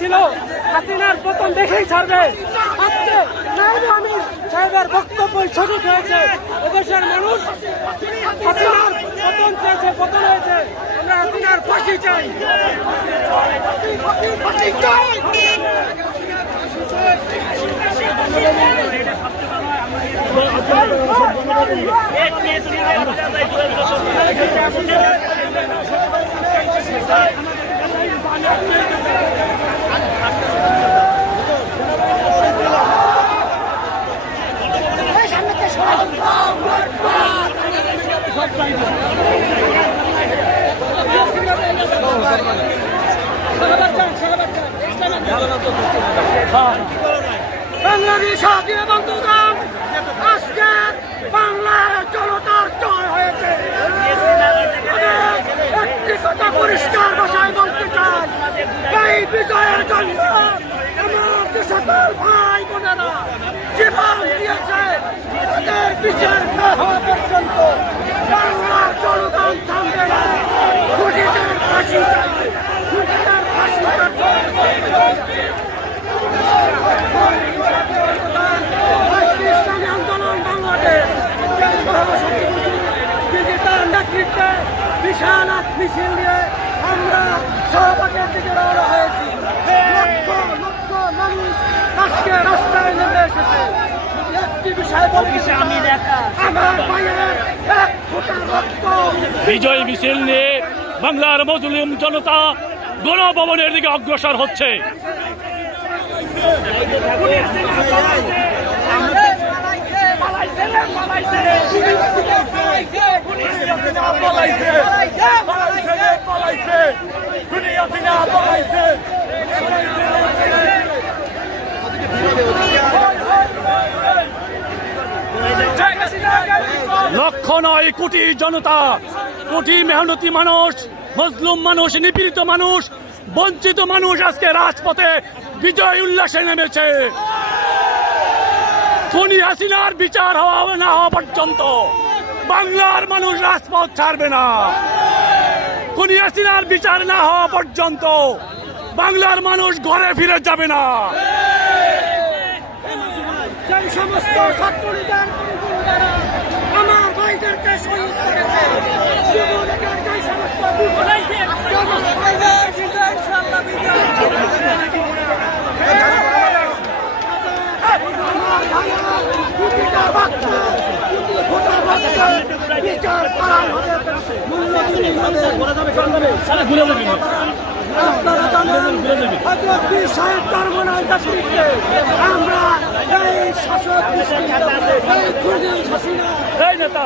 ছিল। হাসিনার পতন দেখেই ছাড়বে। আজকে নাইবু আমির সাহেবের বক্তব্য সঠিক হয়েছে। এদেশের মানুষ হাসিনার পতন চেয়েছে, পতন হয়েছে। আমরা হাসিনার ফাঁসি চাই। ফাঁসি বাংলাদেশ স্বাধীন বন্ধুগণ, আজকে বাংলার জনতার জয় হয়েছে। একটি কথা পরিষ্কার ভাষায় বলতে চাই, এই বিজয়ের জন্য সকল ভাই বোনেরা জীবন দিয়েছে, তাদের বিচার না হওয়া পর্যন্ত বাংলার জনগণ থামবে না খুঁটিদের ফাঁসি চাইবে খুঁটিদের ফাঁসি চাইবে রাষ্ট্রীয় ইসলামী আন্দোলন বাংলাদেশ বিজেতার নেতৃত্বে বিশাল এক মিছিল নিয়ে আমরা সহপাঠের দিকে রওনা হয়েছি লক্ষ লক্ষ মানুষ আজকে রাস্তায় নেমে এসেছে একটি বিষয় বলছি আমি দেখা আমার ভাইয়ের এক ফোঁটা রক্ত বিজয় মিছিল নিয়ে বাংলার মুসলিম জনতা গণভবনের দিকে অগ্রসর হচ্ছে। নয় কোটি জনতা, কোটি মেহনতি মানুষ, মজলুম মানুষ, নিপীড়িত মানুষ, বঞ্চিত মানুষ আজকে রাজপথে বিজয় উল্লাসে নেমেছে। খুনি হাসিনার বিচার হওয়া না হওয়া পর্যন্ত। বাংলার মানুষ রাজপথ ছাড়বে না। খুনি হাসিনার বিচার না হওয়া পর্যন্ত বাংলার মানুষ ঘরে ফিরে যাবে না। সমস্ত শহীদ করেছে। যুবলীগের সমস্ত ইনশাআল্লাহ বিচার হবে আপনারা জানেন হজরত পীর সাহেব নেতৃত্বে আমরা এই শাসক এই খুনি হাসিনা এই নেতা।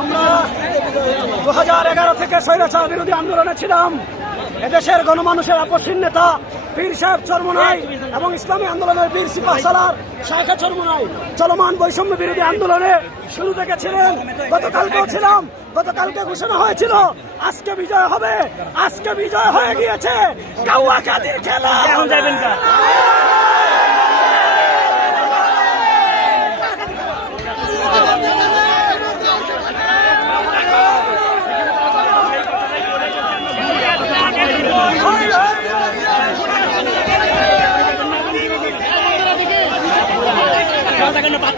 আমরা দু হাজার এগারো থেকে স্বৈরাচার বিরোধী আন্দোলনে ছিলাম। এদেশের গণমানুষের আপসীন নেতা পীর সাহেব চরমনাই এবং ইসলামী আন্দোলনের বীর সিপাহ সালার শাখা চরমনাই। চলমান বৈষম্য বিরোধী আন্দোলনে শুরু থেকে ছিলেন। গতকালকেও ছিলাম। গতকালকে ঘোষণা হয়েছিল, আজকে বিজয় হবে, আজকে বিজয় হয়ে গিয়েছে। খেলা এখন যাবেন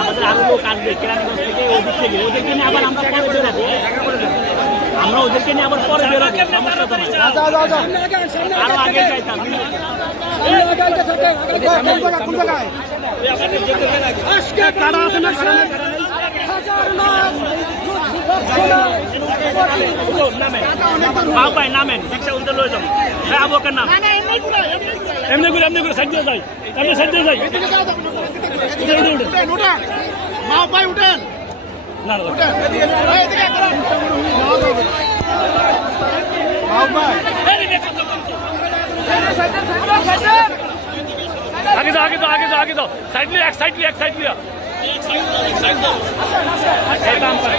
আমাদের আরও লোক আসবে কেরানীগঞ্জ থেকে ওদিক থেকে ওদেরকে নিয়ে আবার আমরা পরে বেরোবো আমরা ওদেরকে নিয়ে আবার পরে বেরোবো আরও বাবু ভাই নামেন রিক্সা উল্টে লয়ে যাব হ্যাঁ নাম এমনি করে এমনি করে সাইড দিয়ে যাই এমনি সাইড দিয়ে যাই উঠে, উঠে, উঠে। না না সাইড লিয়া এক সাইড লিয়া এক সাইড লিয়া এই কাম করে